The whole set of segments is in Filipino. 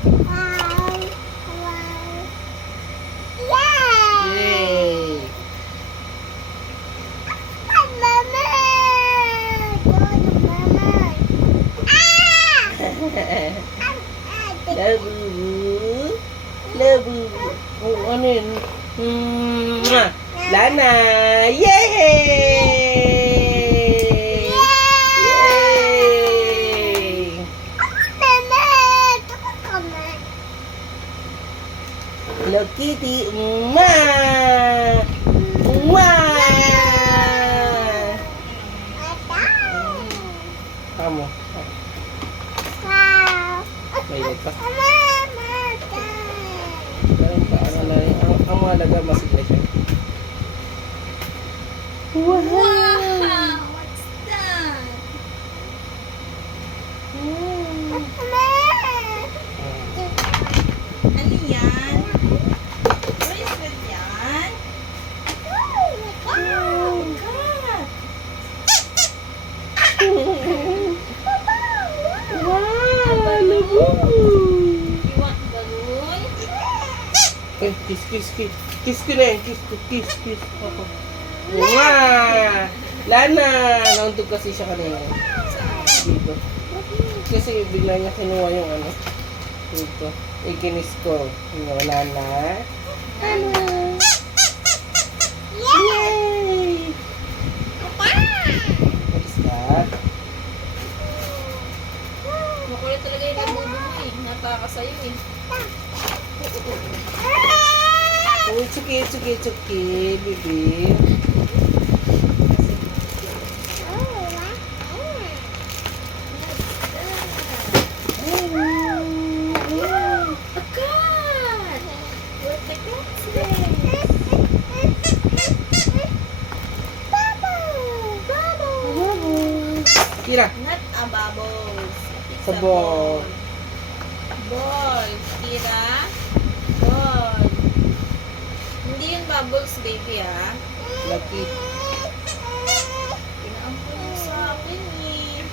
Yay! Labu. Labu. Oh, ano yun? Lana! Yay! Yay! Hello Kitty! Mwah! Mwah! Kamu. Mainit pa. Ganun pa, ano na rin. Ang mahalaga masigla siya. Wow! What's that? Ano yan? What is it yan? Wow! God! Wow! Labu! You want balloon? Eh, kiss, kiss, kiss. Kiss ko na yan. Kiss ko, kiss, kiss. Ako. Mwah! Lana! Nauntog kasi siya kanina. Dito. Kasi bigla niya kinuha yung ano. Dito. Ikinis ko. Yung Lana. Lana! Yay! What is that? Makulit talaga yung labubo mo eh. Nataka sa'yo eh. Oh, it's okay, it's okay, it's okay, baby. A cat! What the cat's name? Kira. Not a bubbles. It's Sa a ball. Ball. Kira. Ball. Hindi yung bubbles, baby, ah. Lucky. Pinaampun mo sa akin, eh.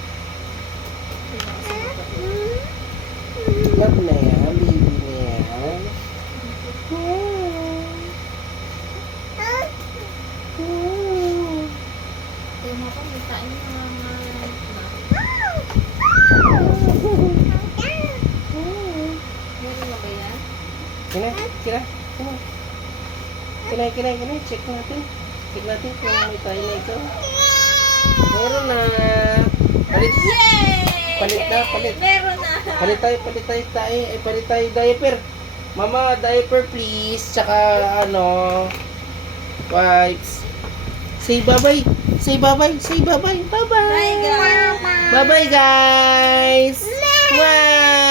Love na yan, baby na yan. Kaya mo pa, may tain na mga meron na ba yan? Kira, kira. Come on. Kira. Check natin. Check natin kung may tayo na ito. Meron na. Palit. Yay! Palit na, palit. Meron na. Palit tayo diaper. Mama, diaper please. Tsaka ano, wipes. Say bye-bye. Say bye-bye. Say bye-bye. Bye-bye. Bye, guys. Bye-bye, guys. Wow.